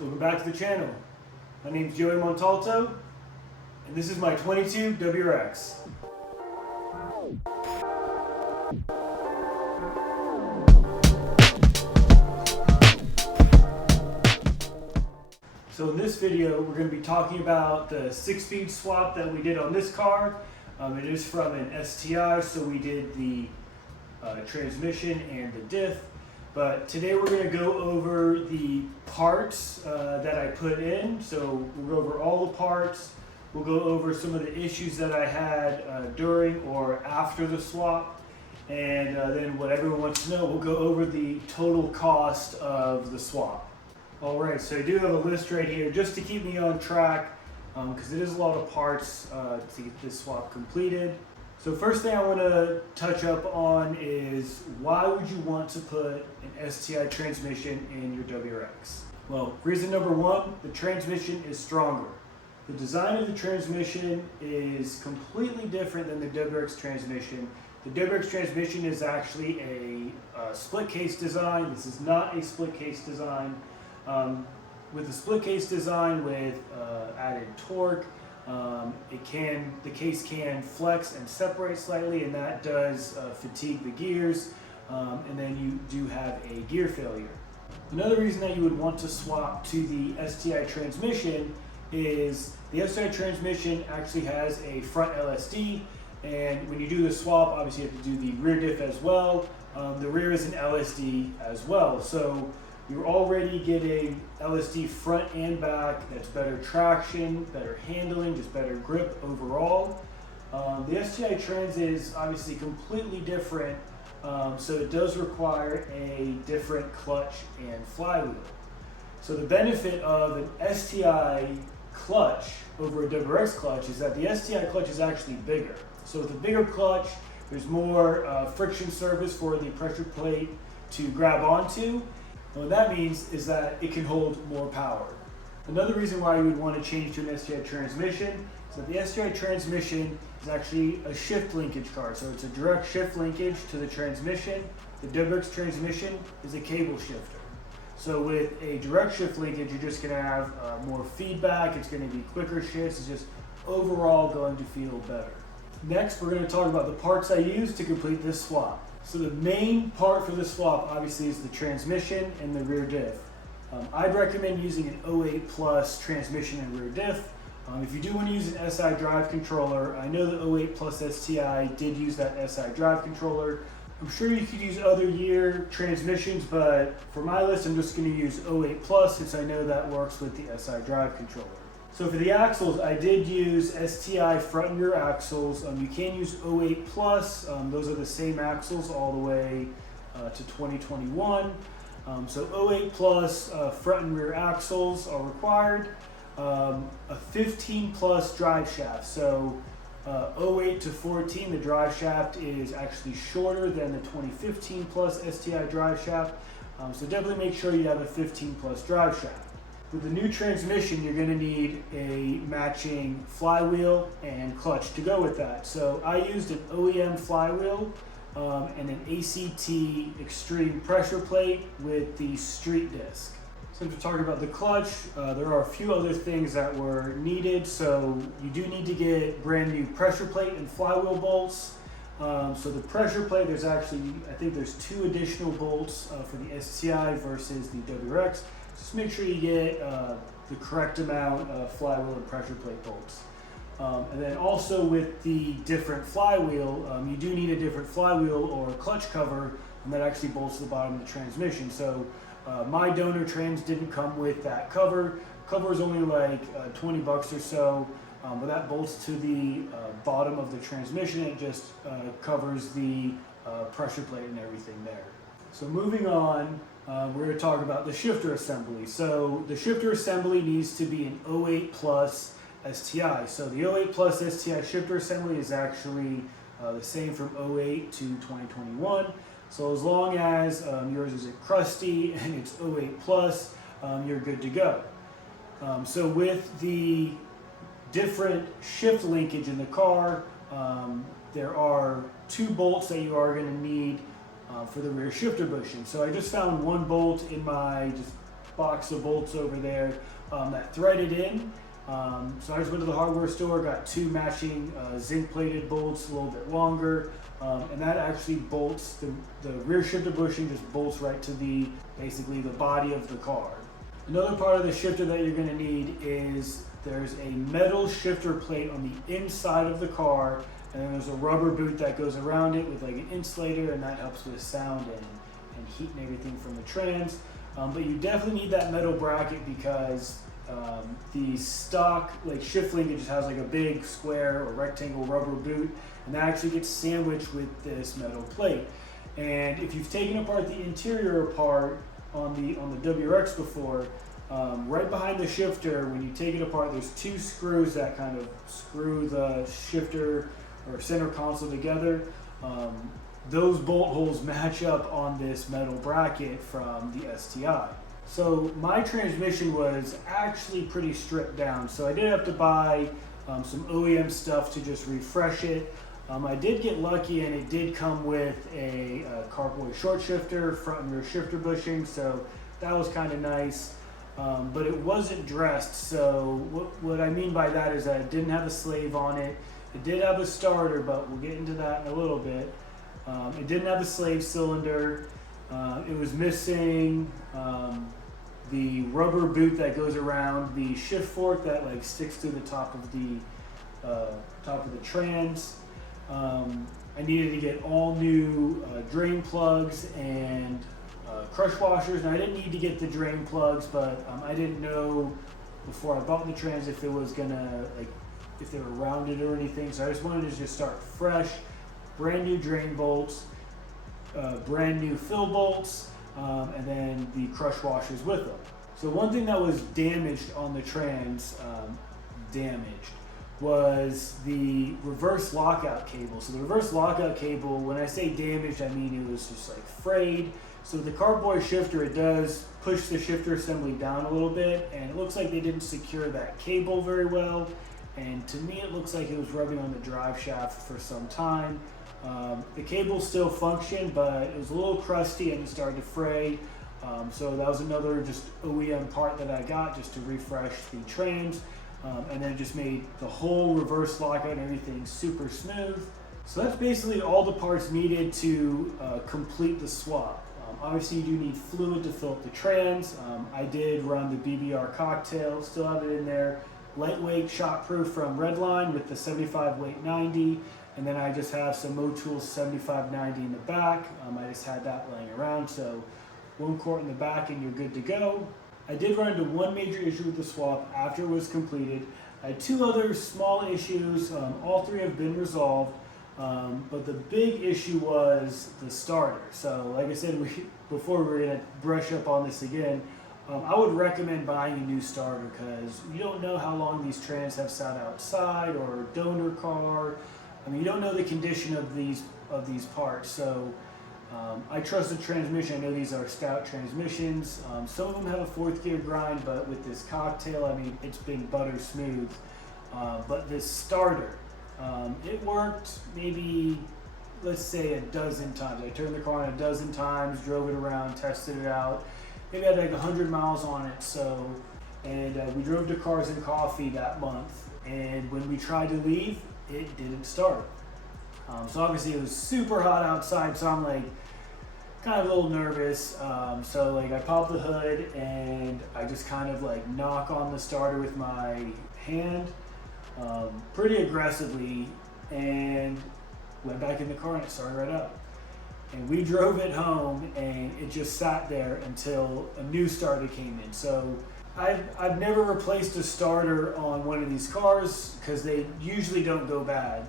Welcome back to the channel. My name is Joey Montalto, and this is my 22 WRX. So in this video, we're going to be talking about the 6-speed swap that we did on this car. It is from an STi, so we did the transmission and the diff. But today we're going to go over the parts that I put in. So we'll go over all the parts. We'll go over some of the issues that I had during or after the swap. And then what everyone wants to know, we'll go over the total cost of the swap. Alright, so I do have a list right here just to keep me on track because it is a lot of parts to get this swap completed. So first thing I want to touch up on is why would you want to put an STi transmission in your WRX? Well, reason number one, the transmission is stronger. The design of the transmission is completely different than the WRX transmission. The WRX transmission is actually a split case design. This is not a split case design. With the split case design with added torque, the case can flex and separate slightly, and that does fatigue the gears, and then you do have a gear failure. Another reason that you would want to swap to the STi transmission is the STi transmission actually has a front LSD, and when you do the swap, obviously you have to do the rear diff as well. The rear is an LSD as well, so you're already getting LSD front and back. That's better traction, better handling, just better grip overall. The STi Trans is obviously completely different, so it does require a different clutch and flywheel. So the benefit of an STi clutch over a WRX clutch is that the STi clutch is actually bigger. So with a bigger clutch, there's more friction surface for the pressure plate to grab onto. And what that means is that it can hold more power. Another reason why you would want to change to an STi transmission is that the STi transmission is actually a shift linkage car. So it's a direct shift linkage to the transmission. The WRX transmission is a cable shifter. So with a direct shift linkage, you're just going to have more feedback. It's going to be quicker shifts. It's just overall going to feel better. Next, we're going to talk about the parts I used to complete this swap. So the main part for the swap obviously is the transmission and the rear diff. I'd recommend using an 08 Plus transmission and rear diff. If you do want to use an SI drive controller, I know the 08 Plus STi did use that SI drive controller. I'm sure you could use other year transmissions, but for my list I'm just going to use 08 Plus since I know that works with the SI drive controller. So for the axles, I did use STi front and rear axles. You can use 08 Plus. Those are the same axles all the way to 2021. So 08 Plus front and rear axles are required. A 15 Plus drive shaft. So 08 to 14, the drive shaft is actually shorter than the 2015 Plus STi drive shaft. So definitely make sure you have a 15 Plus drive shaft. With the new transmission, you're going to need a matching flywheel and clutch to go with that. So I used an OEM flywheel and an ACT extreme pressure plate with the street disc. Since we're talking about the clutch, there are a few other things that were needed. So you do need to get brand new pressure plate and flywheel bolts. So the pressure plate, there's actually, I think there's 2 additional bolts for the STi versus the WRX. Just make sure you get the correct amount of flywheel and pressure plate bolts. And then also with the different flywheel, you do need a different flywheel or clutch cover, and that actually bolts to the bottom of the transmission. So my donor trans didn't come with that cover. Cover is only like 20 bucks or so, but that bolts to the bottom of the transmission. It just covers the pressure plate and everything there. So moving on, we're going to talk about the shifter assembly. So the shifter assembly needs to be an 08 Plus STi. So the 08 Plus STi shifter assembly is actually the same from 08 to 2021. So as long as yours isn't crusty and it's 08 Plus, you're good to go. So with the different shift linkage in the car, there are 2 bolts that you are going to need for the rear shifter bushing. So I just found 1 bolt in my box of bolts over there that threaded in. So I just went to the hardware store, got 2 matching zinc plated bolts, a little bit longer, and that actually bolts, the rear shifter bushing just bolts right to basically the body of the car. Another part of the shifter that you're going to need is there's a metal shifter plate on the inside of the car, and then there's a rubber boot that goes around it with like an insulator, and that helps with sound and heat and everything from the trans. But you definitely need that metal bracket because the stock like shift link, it just has like a big square or rectangle rubber boot, and that actually gets sandwiched with this metal plate. And if you've taken apart the interior apart on the WRX before, right behind the shifter, when you take it apart, there's 2 screws that kind of screw the shifter or center console together. Those bolt holes match up on this metal bracket from the STi. So my transmission was actually pretty stripped down, so I did have to buy some OEM stuff to just refresh it. I did get lucky and it did come with a Kartboy short shifter, front and rear shifter bushing, so that was kind of nice. But it wasn't dressed, so what I mean by that is that it didn't have a slave on it. It did have a starter, but we'll get into that in a little bit. It didn't have a slave cylinder. It was missing the rubber boot that goes around the shift fork that like sticks to the top of the trans. I needed to get all new drain plugs and crush washers, and I didn't need to get the drain plugs, but I didn't know before I bought the trans if it was gonna if they were rounded or anything, so I just wanted to just start fresh, brand new drain bolts, brand new fill bolts, and then the crush washers with them. So one thing that was damaged on the trans, was the reverse lockout cable. So the reverse lockout cable, when I say damaged, I mean it was just like frayed. So the Kartboy shifter, it does push the shifter assembly down a little bit, and it looks like they didn't secure that cable very well. And to me, it looks like it was rubbing on the drive shaft for some time. The cable still functioned, but it was a little crusty and it started to fray. So that was another just OEM part that I got just to refresh the trans. And then it just made the whole reverse lockout and everything super smooth. So that's basically all the parts needed to complete the swap. Obviously you do need fluid to fill up the trans. I did run the BBR cocktail, still have it in there. Lightweight shockproof from Redline with the 75 weight 90. And then I just have some motul 75-90 in the back. I just had that laying around. So 1 quart in the back and you're good to go. I did run into one major issue with the swap after it was completed. I had 2 other small issues. All 3 have been resolved. But the big issue was the starter. So like I said, before we're gonna brush up on this again, I would recommend buying a new starter because you don't know how long these trans have sat outside or donor car. I mean, you don't know the condition of these parts. So I trust the transmission. I know these are stout transmissions. Some of them have a 4th gear grind, but with this cocktail, I mean, it's been butter smooth. But this starter, it worked maybe, let's say, a dozen times. I turned the car on a dozen times, drove it around, tested it out. Maybe I had like 100 miles on it. So, and we drove to Cars and Coffee that month. And when we tried to leave, it didn't start. So obviously it was super hot outside. So I'm like kind of a little nervous. So like I pop the hood and I just kind of like knock on the starter with my hand pretty aggressively and went back in the car and it started right up. And we drove it home and it just sat there until a new starter came in. So I've never replaced a starter on one of these cars because they usually don't go bad.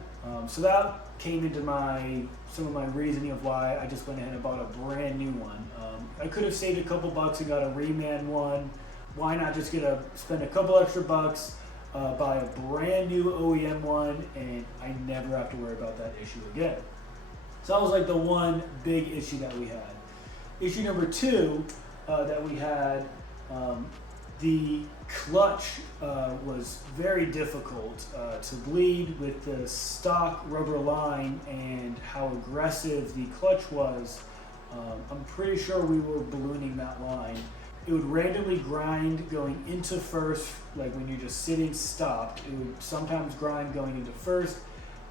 So that came into some of my reasoning of why I just went ahead and bought a brand new one. I could have saved a couple bucks and got a reman one. Why not just spend a couple extra bucks, buy a brand new OEM one, and I never have to worry about that issue again. So that was like the one big issue that we had. Issue number 2 that we had, the clutch was very difficult to bleed with the stock rubber line and how aggressive the clutch was. I'm pretty sure we were ballooning that line. it would randomly grind going into first, like when you're just sitting stopped. It would sometimes grind going into first.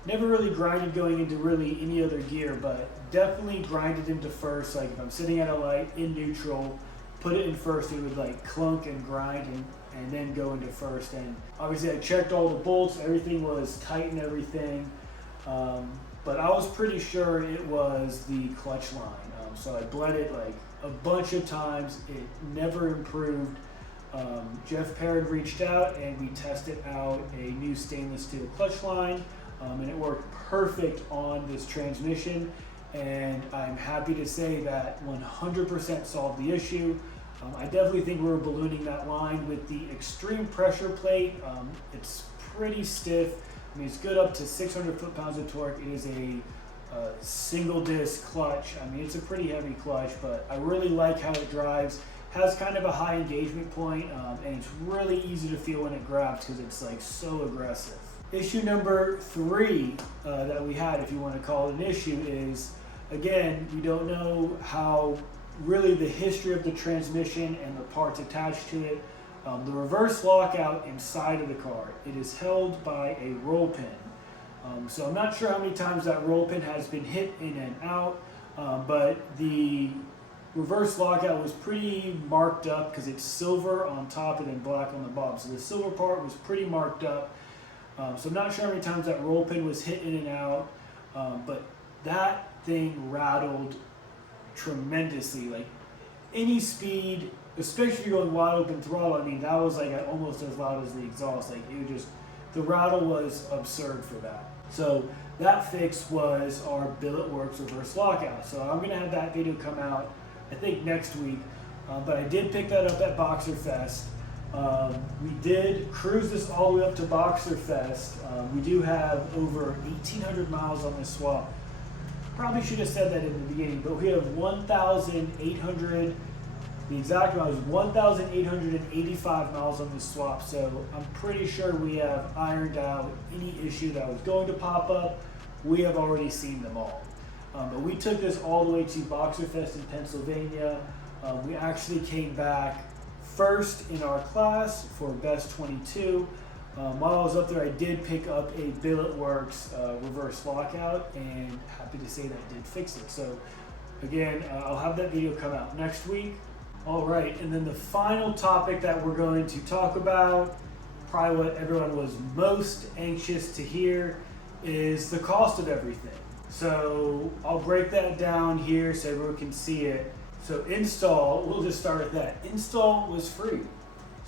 Never really grinded going into really any other gear, but definitely grinded into first. Like if I'm sitting at a light in neutral, put it in first, it would like clunk and grind and then go into first. And obviously I checked all the bolts, everything was tight and everything. But I was pretty sure it was the clutch line. So I bled it like a bunch of times. It never improved. Jeff Perrin reached out and we tested out a new stainless steel clutch line, and it worked perfect on this transmission. And I'm happy to say that 100% solved the issue. I definitely think we were ballooning that line with the extreme pressure plate. It's pretty stiff. I mean, it's good up to 600 foot-pounds of torque. It is a single disc clutch. I mean, it's a pretty heavy clutch, but I really like how it drives. Has kind of a high engagement point, and it's really easy to feel when it grabs because it's like so aggressive. Issue number 3 that we had, if you want to call it an issue, is again, we don't know how really the history of the transmission and the parts attached to it. The reverse lockout inside of the car, it is held by a roll pin. So I'm not sure how many times that roll pin has been hit in and out, but the reverse lockout was pretty marked up because it's silver on top and then black on the bottom. So the silver part was pretty marked up. So I'm not sure how many times that roll pin was hit in and out, but that thing rattled tremendously. Like any speed, especially if you're going wide open throttle, I mean, that was like almost as loud as the exhaust. Like it would just, the rattle was absurd for that. So that fix was our Billetworkz reverse lockout. So I'm gonna have that video come out, I think next week. But I did pick that up at Boxer Fest. We did cruise this all the way up to Boxer Fest. We do have over 1,800 miles on this swap. Probably should have said that in the beginning, but we have 1,800, the exact amount is 1,885 miles on this swap, so I'm pretty sure we have ironed out any issue that was going to pop up. We have already seen them all. But we took this all the way to Boxer Fest in Pennsylvania. We actually came back first in our class for Best 22. While I was up there, I did pick up a Billetworkz reverse lockout, and happy to say that did fix it. So again, I'll have that video come out next week. All right, and then the final topic that we're going to talk about, probably what everyone was most anxious to hear, is the cost of everything. So I'll break that down here so everyone can see it. So install, we'll just start with that. Install was free,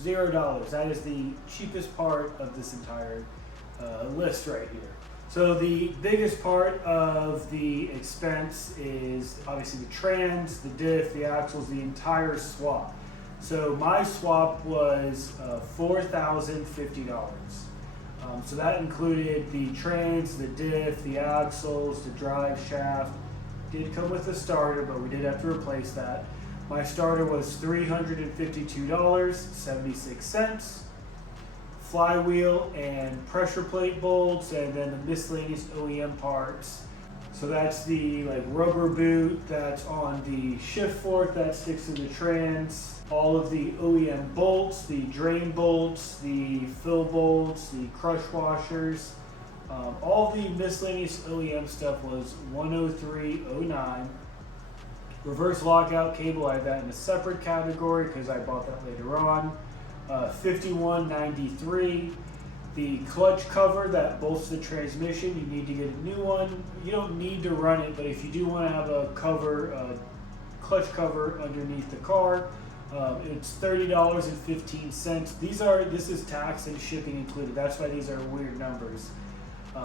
$0. That is the cheapest part of this entire list right here. So the biggest part of the expense is obviously the trans, the diff, the axles, the entire swap. So my swap was $4,050. So that included the trans, the diff, the axles, the drive shaft. Did come with a starter, but we did have to replace that. My starter was $352.76. Flywheel and pressure plate bolts, and then the miscellaneous OEM parts. So that's the like rubber boot that's on the shift fork that sticks to the trans, all of the OEM bolts, the drain bolts, the fill bolts, the crush washers. All the miscellaneous OEM stuff was $103.09. Reverse lockout cable, I have that in a separate category because I bought that later on. $51.93. The clutch cover that bolts the transmission, you need to get a new one. You don't need to run it, but if you do want to have a cover, clutch cover underneath the car, it's $30.15. This is tax and shipping included. That's why these are weird numbers.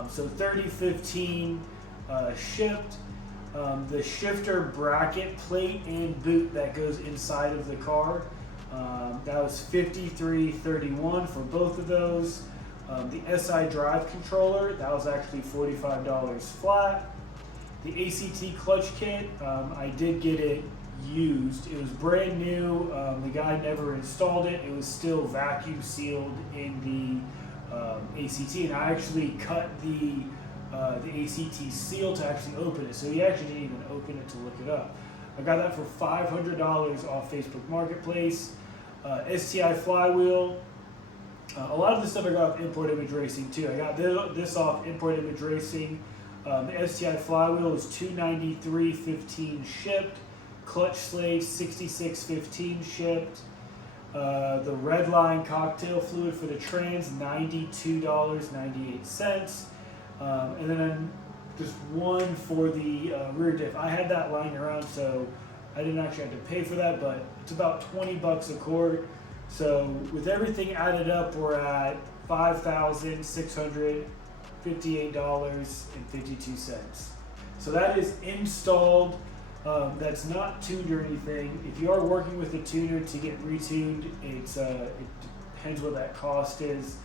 So $30.15 shipped. The shifter bracket plate and boot that goes inside of the car, that was $53.31 for both of those. The SI drive controller, that was actually $45 flat. The ACT clutch kit, I did get it used. It was brand new. The guy never installed it. It was still vacuum sealed in the ACT, and I actually cut the ACT seal to actually open it. So he actually didn't even open it to look it up. I got that for $500 off Facebook Marketplace. STi Flywheel. A lot of the stuff I got off Import Image Racing too. I got this off Import Image Racing. The STi Flywheel is $293.15 shipped. Clutch Slate $66.15 shipped. The redline cocktail fluid for the trans $92.98. And then just one for the rear diff. I had that lying around, so I didn't actually have to pay for that, but it's about 20 bucks a quart. So with everything added up, we're at $5,658.52. So that is installed. That's not tuned or anything. If you are working with a tuner to get retuned, it depends what that cost is.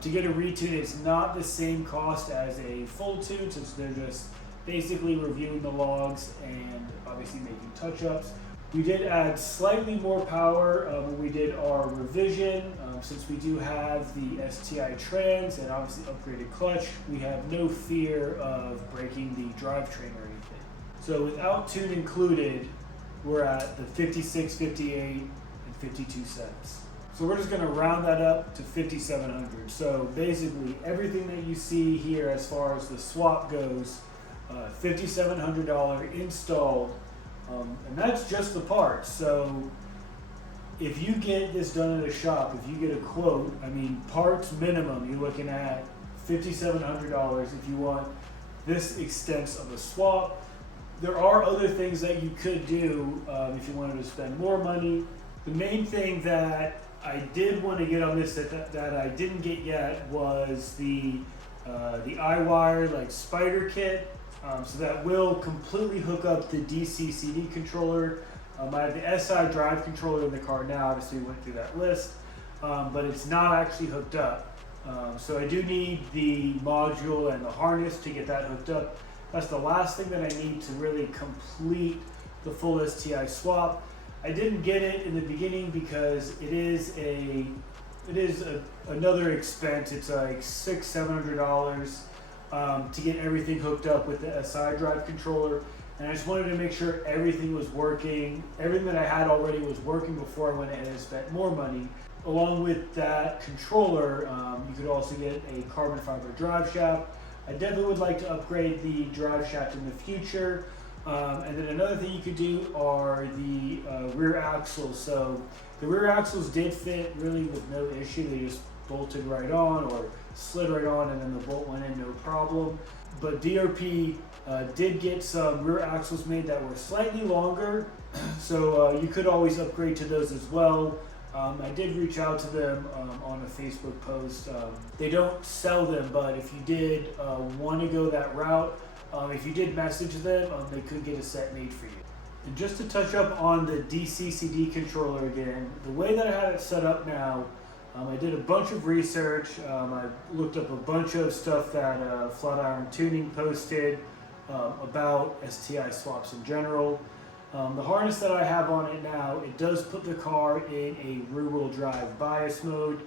To get a retune, it's not the same cost as a full tune, since they're just basically reviewing the logs and obviously making touch-ups. We did add slightly more power when we did our revision. Since we do have the STi trans and obviously upgraded clutch, we have no fear of breaking the drivetrain or anything. So without tune included, we're at the 56, 58, and 52 cents. So we're just gonna round that up to 5,700. So basically everything that you see here as far as the swap goes, $5,700 installed, and that's just the parts. So if you get this done at a shop, if you get a quote, I mean, parts minimum, you're looking at $5,700 if you want this extent of a swap. There are other things that you could do if you wanted to spend more money. The main thing that I did want to get on this that I didn't get yet was the IWire like spider kit. So that will completely hook up the DCCD controller. I have the SI drive controller in the car now, obviously we went through that list, but it's not actually hooked up. So I do need the module and the harness to get that hooked up. That's the last thing that I need to really complete the full STi swap. I didn't get it in the beginning because it is another expense. It's like $600-700 to get everything hooked up with the SI drive controller, and I just wanted to make sure everything was working. Everything that I had already was working before I went ahead and spent more money. Along with that controller, you could also get a carbon fiber drive shaft. I definitely would like to upgrade the drive shaft in the future. And then another thing you could do are the rear axles. So the rear axles did fit really with no issue. They just bolted right on or slid right on, and then the bolt went in no problem. But DRP did get some rear axles made that were slightly longer, so you could always upgrade to those as well. I did reach out to them on a Facebook post. They don't sell them, but if you did want to go that route, if you did message them, they could get a set made for you. And just to touch up on the DCCD controller again, the way that I have it set up now, I did a bunch of research. I looked up a bunch of stuff that Flatiron Tuning posted about STi swaps in general. The harness that I have on it now, it does put the car in a rear-wheel drive bias mode.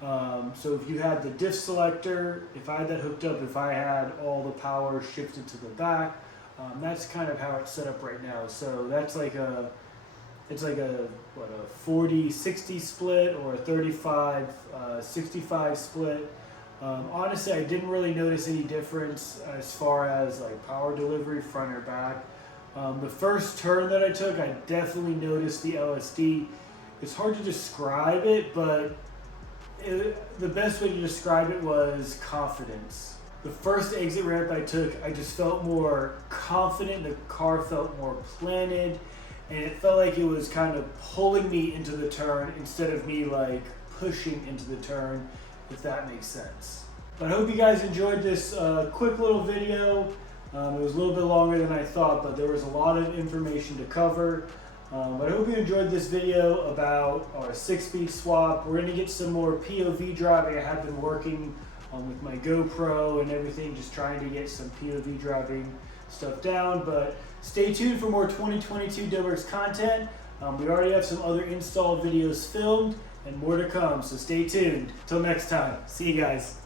So if you had the diff selector, if I had that hooked up, if I had all the power shifted to the back, that's kind of how it's set up right now. So that's like a 40-60 split or a 35-65 split. Honestly, I didn't really notice any difference as far as like power delivery, front or back. The first turn that I took, I definitely noticed the LSD. It's hard to describe it, but the best way to describe it was confidence. The first exit ramp I took, I just felt more confident. The car felt more planted, and it felt like it was kind of pulling me into the turn instead of me like pushing into the turn, if that makes sense. But I hope you guys enjoyed this quick little video. It was a little bit longer than I thought, but there was a lot of information to cover. But I hope you enjoyed this video about our 6-speed swap. We're going to get some more POV driving. I have been working with my GoPro and everything, just trying to get some POV driving stuff down. But stay tuned for more 2022 WRX content. We already have some other install videos filmed and more to come, so stay tuned. Till next time, see you guys.